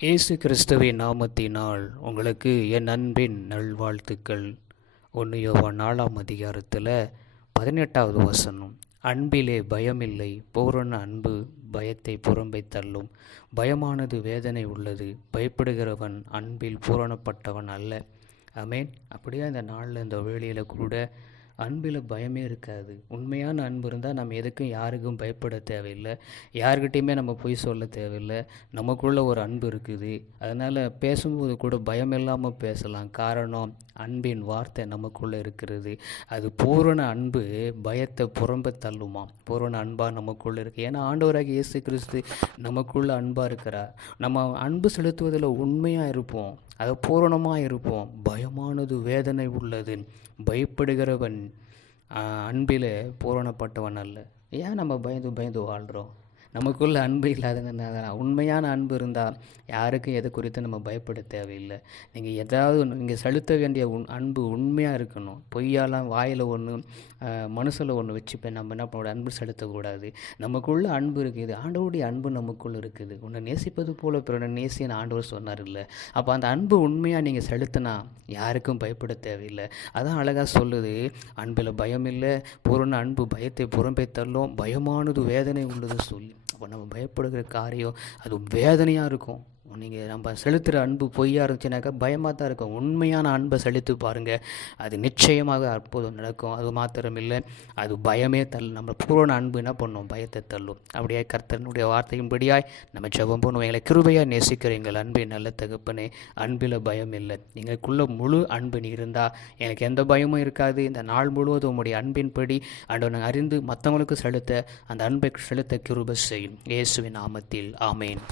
இயேசு கிறிஸ்துவின் நாமத்தினால் உங்களுக்கு என் அன்பின் நல்வாழ்த்துக்கள். ஒன்று யோவா நாலாம் அதிகாரத்தில் பதினெட்டாவது வசனம். அன்பிலே பயமில்லை பூரண அன்பு பயத்தை புறம்பை தள்ளும். பயமானது வேதனை உள்ளது பயப்படுகிறவன் அன்பில் பூரணப்பட்டவன் அல்ல. அமேன் அப்படியே அந்த நாளில் இந்த வேலையில் கூட அன்பில் பயமே இருக்காது. உண்மையான அன்பு இருந்தால் நம்ம எதுக்கும் யாருக்கும் பயப்பட தேவையில்லை. யாருக்கிட்டையுமே நம்ம பொய் சொல்ல தேவையில்லை. நமக்குள்ள ஒரு அன்பு இருக்குது. அதனால் பேசும்போது கூட பயம் இல்லாமல் பேசலாம். காரணம் அன்பின் வார்த்தை நமக்குள்ளே இருக்கிறது. அது பூரண அன்பு பயத்தை புறம்ப தள்ளுமா? பூரண அன்பாக நமக்குள்ளே இருக்குது ஏன்னா ஆண்டவராக இயேசு கிறிஸ்து நமக்குள்ள அன்பாக இருக்கிறார். நம்ம அன்பு செலுத்துவதில் உண்மையாக இருப்போம். அது பூரணமாக இருப்போம். பயமானது வேதனை உள்ளது. பயப்படுகிறவன் அன்பில் பூரணப்பட்டவன் அல்ல. ஏன் நம்ம பயந்து பயந்து வாழ்கிறோம் நமக்குள்ள அன்பு இல்லாததுனால உண்மையான அன்பு இருந்தால் யாருக்கும் எது குறித்து நம்ம பயப்பட தேவையில்லை. நீங்கள் ஏதாவது நீங்கள் செலுத்த வேண்டிய உன் அன்பு உண்மையாக இருக்கணும். பொய்யாலாம் வாயில் ஒன்று மனசில் ஒன்று வச்சுப்பேன். நம்ம என்ன பண்ணோட அன்பு செலுத்தக்கூடாது. நமக்குள்ளே அன்பு இருக்குது. ஆண்டவருடைய அன்பு நமக்குள்ளே இருக்குது. உன்னை நேசிப்பது போல பிறனை நேசின்னு ஆண்டவர் சொன்னார் இல்லை அப்போ அந்த அன்பு உண்மையாக நீங்கள் செலுத்தினா யாருக்கும் பயப்பட தேவையில்லை. அதான் அழகாக சொல்லுது. அன்பில் பயம் இல்லை. பூரண அன்பு பயத்தை புறம்பே தள்ளும். பயமானது வேதனை உள்ளது சொல்லி. அப்போ நம்ம பயப்படுகிற காரியம் அது வேதனையாக இருக்கும். நீங்கள் நம்ம செலுத்துகிற அன்பு பொய்யாக இருந்துச்சுனாக்கா பயமாக தான் இருக்கும். உண்மையான அன்பை செலுத்தி பாருங்கள் அது நிச்சயமாக அற்புதம் நடக்கும். அது மாத்திரம் இல்லை அது பயமே தள்ளும். நம்ம பூரண அன்பு என்ன பண்ணும்? பயத்தை தள்ளும். அப்படியே கர்த்தனுடைய வார்த்தையின்படியாய் நம்ம ஜெபம் பண்ணுவோம். எங்களை கிருபையாக நேசிக்கிற எங்கள் அன்பை நல்ல தகப்பனே அன்பில் பயம் இல்லை. எங்களுக்குள்ள முழு அன்பு நீ இருந்தால் எனக்கு எந்த பயமும் இருக்காது. இந்த நாள் முழுவதும் உங்களுடைய அன்பின்படி அன்று அறிந்து மற்றவங்களுக்கு செலுத்த அந்த அன்பை செலுத்த கிருபை செய்யும். இயேசுவின் நாமத்தில். ஆமேன்.